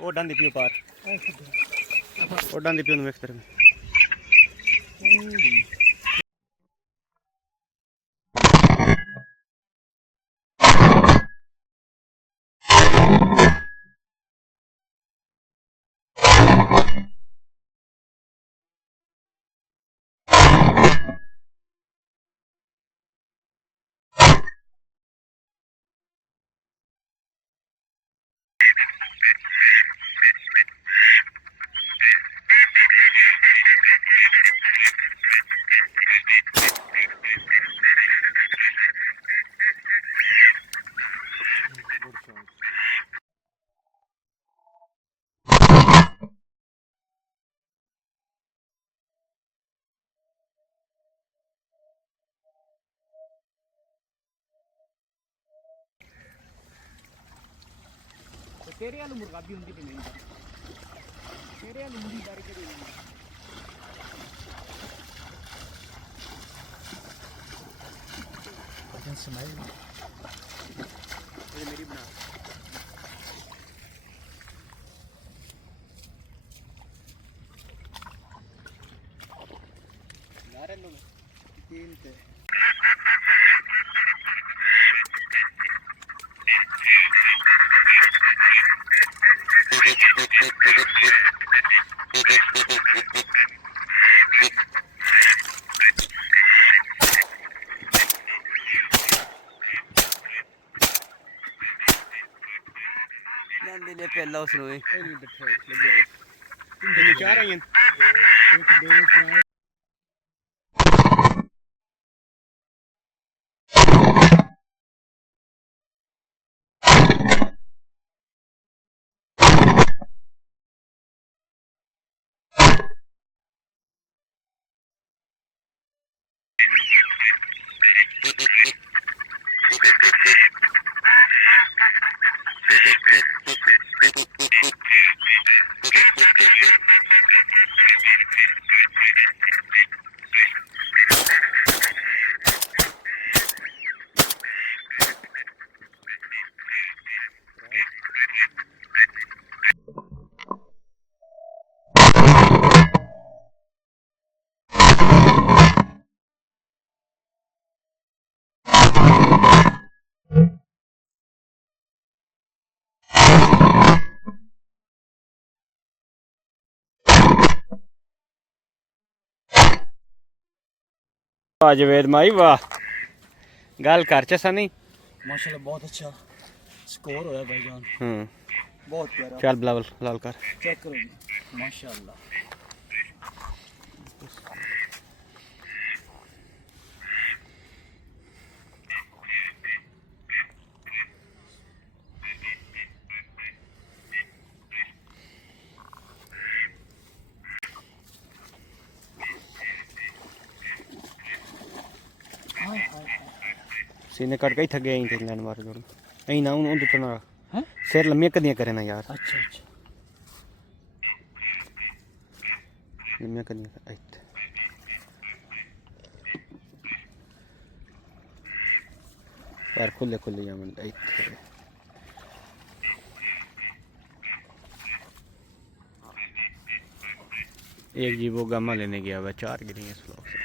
ਉਹ ਡਾਂ ਦੀ ਪਿਓ ਪਾਰ ਉਹ ਡਾਂ ਦੀ ਪਿਓ ਨੂੰ ਵੇਖ ਤੇਰੇ तेरे वालू मुर्गा भी होंगी नहीं तेरे वालू मुर्गी बारी के स्माइल ये मेरी बना नारंग में तीन थे ले पहला उसने नहीं बैठा लग गया तीन चार आई हैं एक दो तीन जवेद माई वाह गल कर च सनी माशाल्लाह बहुत अच्छा स्कोर होया भाईजान। बहुत प्यारा। चल बिलावल लाल कर चेक करो जी माशाल्लाह। सीने कट के थके आई थे लैंड मार जोड़ ऐ ना उन तो ना हैं सिर लम्मिया कदियां करे ना यार। अच्छा अच्छा लम्मिया कदियां ऐत पर खुले खुले जामन ऐत एक जी वो गामा लेने गया हुआ 4 गिरी इस ब्लॉक से।